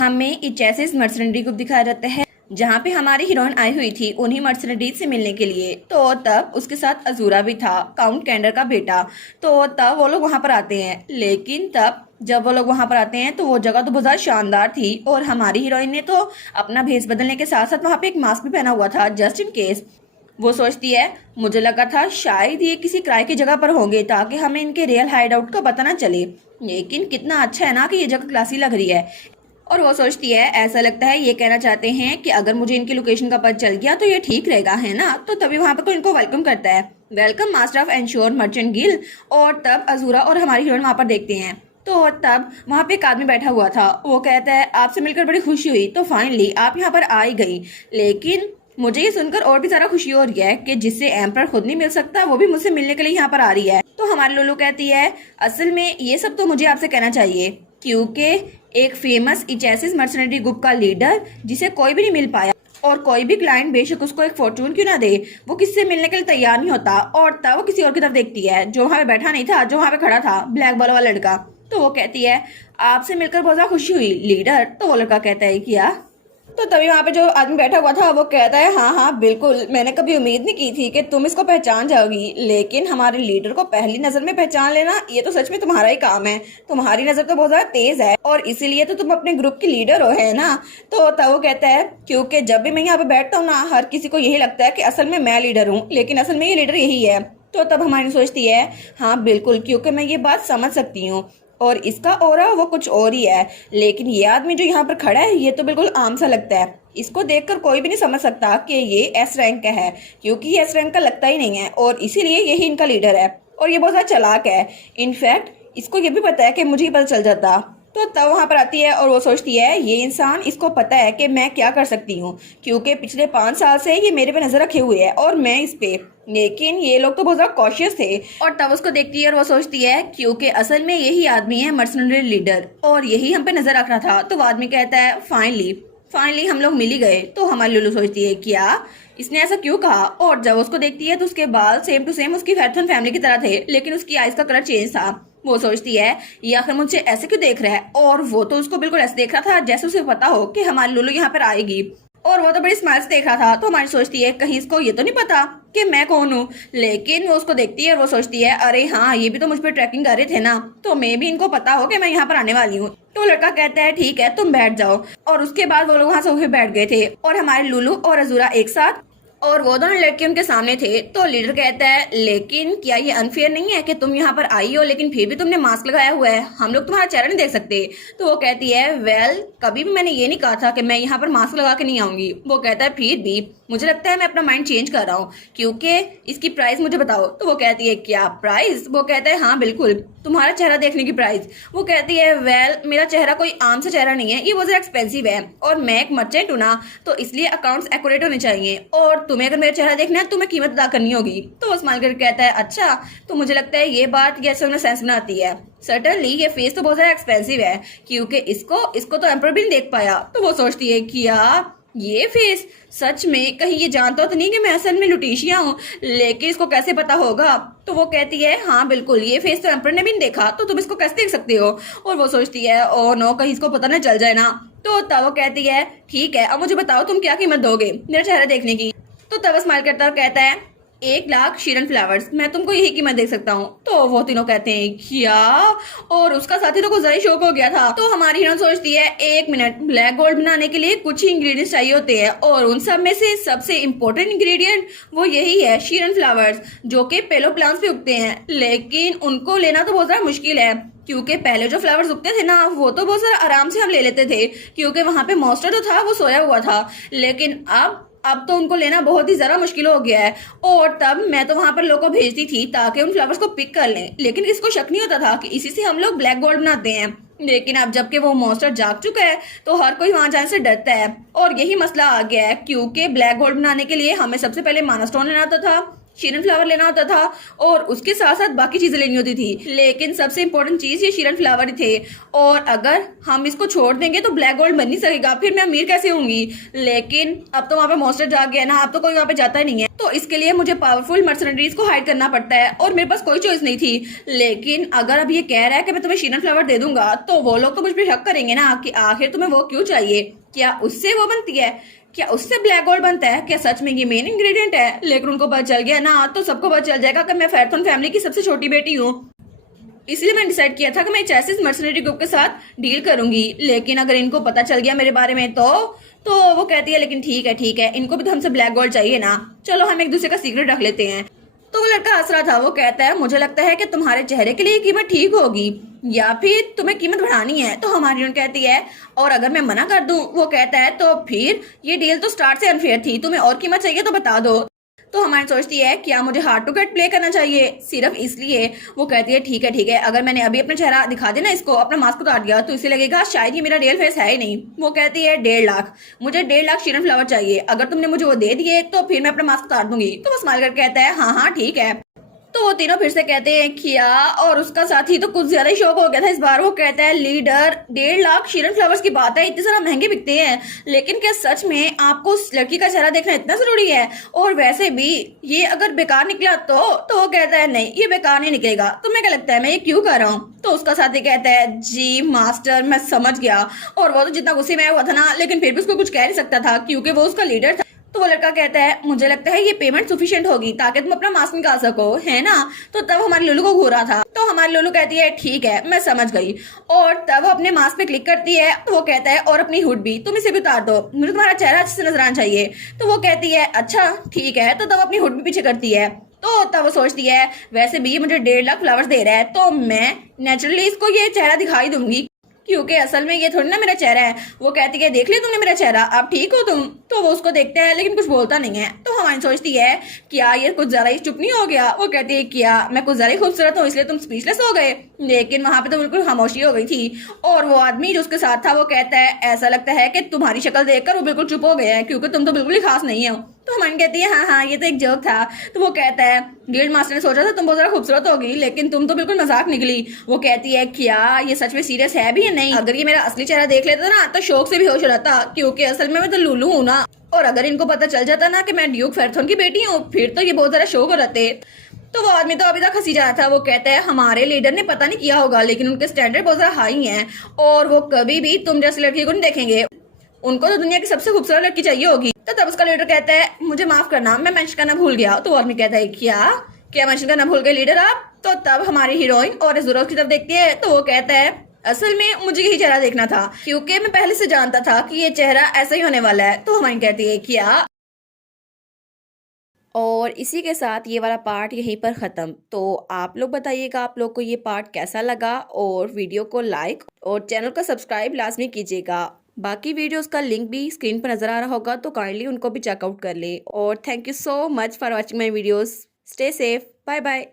हमें इचेसिस mercenary group दिखाया जाता है जहाँ पे हमारी हीरोइन आई हुई थी उन्हीं मर्सनरीज से मिलने के लिए। तो तब उसके साथ अजूरा भी था, काउंट कैंडर का बेटा। तो तब वो लोग वहां पर आते हैं, लेकिन तब जब वो लोग वहां पर आते हैं तो वो जगह तो बहुत ज्यादा शानदार थी और हमारी हीरोइन ने तो अपना भेस बदलने के साथ साथ वहां पे एक मास्क भी पहना हुआ था जस्ट इन केस। वो सोचती है मुझे लगा था शायद ये किसी किराए की जगह पर होंगे ताकि हमें इनके रियल हाइड आउट का पता ना चले, लेकिन कितना अच्छा है ना कि ये जगह क्लासी लग रही है। और वो सोचती है ऐसा लगता है ये कहना चाहते हैं कि अगर मुझे इनकी लोकेशन का पता चल गया तो ये ठीक रहेगा, है ना। तो तभी वहां पर कोई इनको वेलकम करता है, welcome master of ensure merchant Gill. और तब अजूरा और हमारी हीरोइन वहां पर देखते हैं तो तब वहां पे एक आदमी बैठा हुआ था। वो कहता है आपसे मिलकर बड़ी खुशी हुई, तो फाइनली आप यहाँ पर आ ही गई, लेकिन मुझे ये सुनकर और भी ज्यादा खुशी हो रही है कि जिससे एम्पर खुद नहीं मिल सकता वो भी मुझसे मिलने के लिए यहाँ पर आ रही है। तो हमारी लोलू कहती है असल में ये सब तो मुझे आपसे कहना चाहिए क्योंकि एक फेमस इचेसिस मर्सनरी ग्रुप का लीडर जिसे कोई भी नहीं मिल पाया और कोई भी क्लाइंट बेशक उसको एक फॉर्चून क्यों ना दे वो किससे मिलने के लिए तैयार नहीं होता। और तब वो किसी और की तरफ देखती है जो वहां पे बैठा नहीं था, जो वहां पे खड़ा था, ब्लैक बॉल वाला लड़का। तो वो कहती है आपसे मिलकर बहुत ज्यादा खुशी हुई लीडर। तो वो लड़का कहता है क्या। तो तभी वहां पे जो आदमी बैठा हुआ था वो कहता है हाँ हाँ बिल्कुल, मैंने कभी उम्मीद नहीं की थी कि तुम इसको पहचान जाओगी, लेकिन हमारे लीडर को पहली नजर में पहचान लेना ये तो सच में तुम्हारा ही काम है। तुम्हारी नजर तो बहुत ज्यादा तेज है और इसीलिए तो तुम अपने ग्रुप की लीडर हो, है ना। तो तब वो कहता है क्योंकि जब भी मैं यहाँ पे बैठता हूँ ना हर किसी को यही लगता है कि असल में मैं लीडर हूँ, लेकिन असल में ये लीडर यही है। तो तब हमारी सोचती है हाँ बिल्कुल, क्योंकि मैं ये बात समझ सकती हूँ और इसका ऑरा वो कुछ और ही है, लेकिन ये आदमी जो यहाँ पर खड़ा है ये तो बिल्कुल आम सा लगता है। इसको देखकर कोई भी नहीं समझ सकता कि ये एस रैंक का है, क्योंकि ये एस रैंक का लगता ही नहीं है और इसीलिए यही इनका लीडर है। और ये बहुत ज्यादा चालाक है, इनफैक्ट इसको ये भी पता है कि मुझे ही पता चल जाता। तो तब वहां पर आती है और वो सोचती है ये इंसान, इसको पता है कि मैं क्या कर सकती हूँ, क्योंकि पिछले 5 साल से ये मेरे पे नजर रखे हुए है और मैं इस पे, लेकिन ये लोग तो बहुत ज्यादा कॉशियस थे। और तब उसको देखती है और वो सोचती है क्योंकि असल में यही आदमी है मर्सनरी लीडर और यही हम पे नजर रख रहा था। तो वो आदमी कहता है फाइनली हम लोग मिल ही गए। तो हमारी लुलू सोचती है क्या इसने ऐसा क्यों कहा। और जब उसको देखती है तो उसके बाल सेम टू सेम उसकी फैथन फैमिली की तरह थे, लेकिन उसकी आईज का कलर चेंज था। वो सोचती है ये आखिर मुझसे ऐसे क्यों देख रहा है, और वो तो उसको बिल्कुल ऐसे देख रहा था जैसे उसे पता हो कि हमारी लुलू यहाँ पर आएगी, और वो तो बड़ी स्माइल से देख रहा था। तो हमारी सोचती है कहीं इसको ये तो नहीं पता कि मैं कौन हूँ, लेकिन वो उसको देखती है और वो सोचती है अरे हाँ ये भी तो मुझ पर ट्रैकिंग कर रहे थे ना, तो मैं भी इनको पता हो कि मैं यहाँ पर आने वाली हूँ। तो लड़का कहता है ठीक है तुम बैठ जाओ, और उसके बाद वो लोग वहां सोफे बैठ गए थे और हमारे लुलू और अजूरा एक साथ, और वो दोनों लड़के उनके सामने थे। तो लीडर कहता है लेकिन क्या ये अनफेयर नहीं है कि तुम यहाँ पर आई हो लेकिन फिर भी तुमने मास्क लगाया हुआ है, हम लोग तुम्हारा चेहरा नहीं देख सकते। तो वो कहती है वेल कभी भी मैंने ये नहीं कहा था कि मैं यहाँ पर मास्क लगा के नहीं आऊंगी। वो कहता है फिर भी मुझे लगता है मैं अपना माइंड चेंज कर रहा हूँ, क्योंकि इसकी प्राइस मुझे बताओ। तो वो कहती है क्या प्राइस। वो कहता है हाँ बिल्कुल तुम्हारा चेहरा देखने की प्राइस। वो कहती है वेल मेरा चेहरा कोई आम सा चेहरा नहीं है, ये बहुत ज्यादा एक्सपेंसिव है और मैं एक मर्चेंट हूँ ना, तो इसलिए अकाउंट्स एक्यूरेट होने चाहिए और तुम्हें अगर मेरा चेहरा देखना है तुम्हें कीमत अदा करनी होगी। तो वो स्माइल करके कहता है अच्छा, तो मुझे लगता है ये बात ये असल में सेंस बनाती है। सर्टनली ये फेस तो बहुत ज्यादा एक्सपेंसिव है क्योंकि इसको तो एम्पर भी नहीं देख पाया। तो वो सोचती है क्या ये फेस सच में कहीं ये जानता तो नहीं कि मैं असल में लुटीशिया हूँ, लेकिन इसको कैसे पता होगा। तो वो कहती है हाँ बिल्कुल ये फेस तो एम्पर ने भी नहीं देखा, तो तुम इसको कैसे देख सकते हो। और वो सोचती है ओ नो कहीं इसको पता ना चल जाए ना। तो तब वो कहती है ठीक है अब मुझे बताओ तुम क्या कीमत दोगे मेरा चेहरा देखने की। तो तब स्माइल करता और कहता है 1,00,000 शीरन फ्लावर्स, मैं तुमको यही कीमत देख सकता हूँ। तो वो तीनों कहते हैं क्या, और उसका साथी तो कुछ ज्यादा शौक हो गया था। तो हमारी हीरोइन सोचती है 1 मिनट, ब्लैक गोल्ड बनाने के लिए कुछ ही इंग्रेडिएंट्स चाहिए होते हैं और उन सब में से सबसे इम्पोर्टेंट इंग्रेडिएंट वो यही है शीरन फ्लावर्स, जो कि पेलो प्लांट्स पे उगते हैं, लेकिन उनको लेना तो बहुत ज्यादा मुश्किल है क्योंकि पहले जो फ्लावर्स उगते थे ना वो तो बहुत सारा आराम से हम ले लेते थे क्योंकि वहां पे मॉन्स्टर जो था वो सोया हुआ था, लेकिन अब तो उनको लेना बहुत ही ज्यादा मुश्किल हो गया है। और तब मैं तो वहां पर लोगों को भेजती थी ताकि उन फ्लावर्स को पिक कर लें, लेकिन इसको शक नहीं होता था कि इसी से हम लोग ब्लैक गोल्ड बनाते हैं। लेकिन अब जबकि वो मॉन्स्टर जाग चुका है तो हर कोई वहां जाने से डरता है और यही मसला आ गया है क्योंकि ब्लैक गोल्ड बनाने के लिए हमें सबसे पहले माना स्टोन लेना होता था, शीरन फ्लावर लेना होता था और उसके साथ साथ बाकी चीजें लेनी होती थी, लेकिन सबसे इम्पोर्टेंट चीज ये शीरन फ्लावर ही थे। और अगर हम इसको छोड़ देंगे तो ब्लैक गोल्ड बन नहीं सकेगा, फिर मैं अमीर कैसे होंगी। लेकिन अब तो वहाँ पे मॉन्स्टर जाग गया ना, अब तो कोई वहाँ पे जाता ही नहीं है, तो इसके लिए मुझे पावरफुल मर्सनरीज को हाइड करना पड़ता है और मेरे पास कोई चॉइस नहीं थी। लेकिन अगर अब ये कह रहा है कि मैं तुम्हें शीरन फ्लावर दे दूंगा तो वो लोग तो मुझ पर शक करेंगे ना कि आखिर तुम्हें वो क्यों चाहिए, क्या उससे वो बनती है, क्या उससे ब्लैक गोल्ड बनता है, क्या सच में ये मेन इंग्रेडिएंट है। लेकिन उनको पता चल गया ना तो सबको पता चल जाएगा कि मैं फैरथन फैमिली की सबसे छोटी बेटी हूँ। इसलिए मैंने डिसाइड किया था कि मैं चैसिस मर्सनरी ग्रुप के साथ डील करूंगी। लेकिन अगर इनको पता चल गया मेरे बारे में तो वो कहती है लेकिन ठीक है, इनको भी तो हमसे ब्लैक गोल्ड चाहिए ना, चलो हम एक दूसरे का सीक्रेट रख लेते हैं। तो वो लड़का हंस रहा था, वो कहता है मुझे लगता है कि तुम्हारे चेहरे के लिए कीमत ठीक होगी या फिर तुम्हें कीमत बढ़ानी है। तो हमारी कहती है और अगर मैं मना कर दूं, वो कहता है तो फिर ये डील तो स्टार्ट से अनफेयर थी, तुम्हें और कीमत चाहिए तो बता दो। तो हमारी सोचती है क्या मुझे हार्ड टू गेट प्ले करना चाहिए सिर्फ इसलिए। वो कहती है ठीक है, अगर मैंने अभी अपना चेहरा दिखा देना, इसको अपना मास्क उतार दिया तो इसे लगेगा शायद ये मेरा रियल फेस है ही नहीं। वो कहती है 1.5 लाख, मुझे 1.5 लाख शीरन फ्लावर चाहिए, अगर तुमने मुझे वो दे दिए तो फिर मैं अपना मास्क उतार दूंगी। तो वो स्माइल करके कहता है हाँ ठीक है। तो वो तीनों फिर से कहते हैं किया, और उसका साथी तो कुछ ज्यादा ही शौक हो गया था इस बार। वो कहता है लीडर 1.5 लाख शीरन फ्लावर्स की बात है, इतने ज्यादा महंगे बिकते हैं, लेकिन क्या सच में आपको उस लड़की का चेहरा देखना इतना जरूरी है, और वैसे भी ये अगर बेकार निकला तो वो कहता है नहीं ये बेकार नहीं निकलेगा, तुम्हें क्या लगता है मैं ये क्यों कर रहा हूँ। तो उसका साथी कहता है जी मास्टर मैं समझ गया, और वो तो जितना गुस्से में हुआ था ना, लेकिन फिर भी उसको कुछ कह नहीं सकता था क्योंकि वो उसका लीडर था। तो वो लड़का कहता है मुझे लगता है ये पेमेंट सफिशिएंट होगी ताकि तुम अपना मास्क निकाल सको, है ना। तो तब हमारी लुलू को घूरा था, तो हमारी लुलू कहती है ठीक है मैं समझ गई, और तब वो अपने मास्क पे क्लिक करती है। तो वो कहता है और अपनी हुड भी, तुम इसे भी उतार दो, मुझे तुम्हारा चेहरा अच्छे से नजर आना चाहिए। तो वो कहती है अच्छा ठीक है, तो तब अपनी हुड भी पीछे करती है। तो तब वो सोचती है वैसे भी ये मुझे 1.5 लाख फ्लावर्स दे रहा है तो मैं नेचुरली इसको ये चेहरा दिखाई दूंगी, क्योंकि असल में ये थोड़ी ना मेरा चेहरा है। वो कहती है देख लिया तुमने मेरा चेहरा, अब ठीक हो तुम। तो वो उसको देखता है लेकिन कुछ बोलता नहीं है। तो हमारी सोचती है क्या ये कुछ ज्यादा ही चुप नहीं हो गया। वो कहती है क्या मैं कुछ ज्यादा ही खूबसूरत हूँ इसलिए तुम स्पीचलेस हो गए। लेकिन वहां पे तो बिल्कुल खामोशी हो गई थी, और वो आदमी जो उसके साथ था वो कहता है ऐसा लगता है कि तुम्हारी शक्ल देखकर वो बिल्कुल चुप हो गए हैं क्योंकि तुम तो बिल्कुल ही खास नहीं हो। तो हमारी कहती है हाँ ये तो एक जोक था। तो वो कहता है गिल्ड मास्टर ने सोचा था तुम बहुत ज्यादा खूबसूरत होगी, लेकिन तुम तो बिल्कुल मजाक निकली। वो कहती है क्या ये सच में सीरियस है भी या नहीं, अगर ये मेरा असली चेहरा देख लेता ना तो शौक से भी होश रहता, क्योंकि असल में मैं तो लुलू हूँ ना, और अगर इनको पता चल जाता ना कि मैं ड्यूक फैरथन की बेटी हूँ फिर तो ये बहुत ज्यादा शौक रहते। तो वो आदमी तो अभी तक हंसी जा रहा था। वो कहता है हमारे लीडर ने पता नहीं किया होगा, लेकिन उनके स्टैंडर्ड बहुत ज्यादा हाई हैं और वो कभी भी तुम जैसी लड़की को नहीं देखेंगे, उनको तो दुनिया की सबसे खूबसूरत लड़की चाहिए होगी। तो तब उसका लीडर कहता है मुझे माफ करना मैं मेंशन करना भूल गया। तो वो आदमी कहता है क्या मेंशन करना भूल गए लीडर आप। तो तब हमारी हीरोइन और अज़ूरा की तरफ देखती है। तो वो कहता है असल में मुझे यही चेहरा देखना था क्योंकि मैं पहले से जानता था कि ये चेहरा ऐसा ही होने वाला है। तो हमारी कहती है क्या। और इसी के साथ ये वाला पार्ट यहीं पर ख़त्म। तो आप लोग बताइएगा आप लोग को ये पार्ट कैसा लगा, और वीडियो को लाइक और चैनल को सब्सक्राइब लाजमी कीजिएगा। बाकी वीडियोस का लिंक भी स्क्रीन पर नज़र आ रहा होगा तो काइंडली उनको भी चेकआउट कर लें। और thank you so much for watching my videos. Stay safe, bye bye.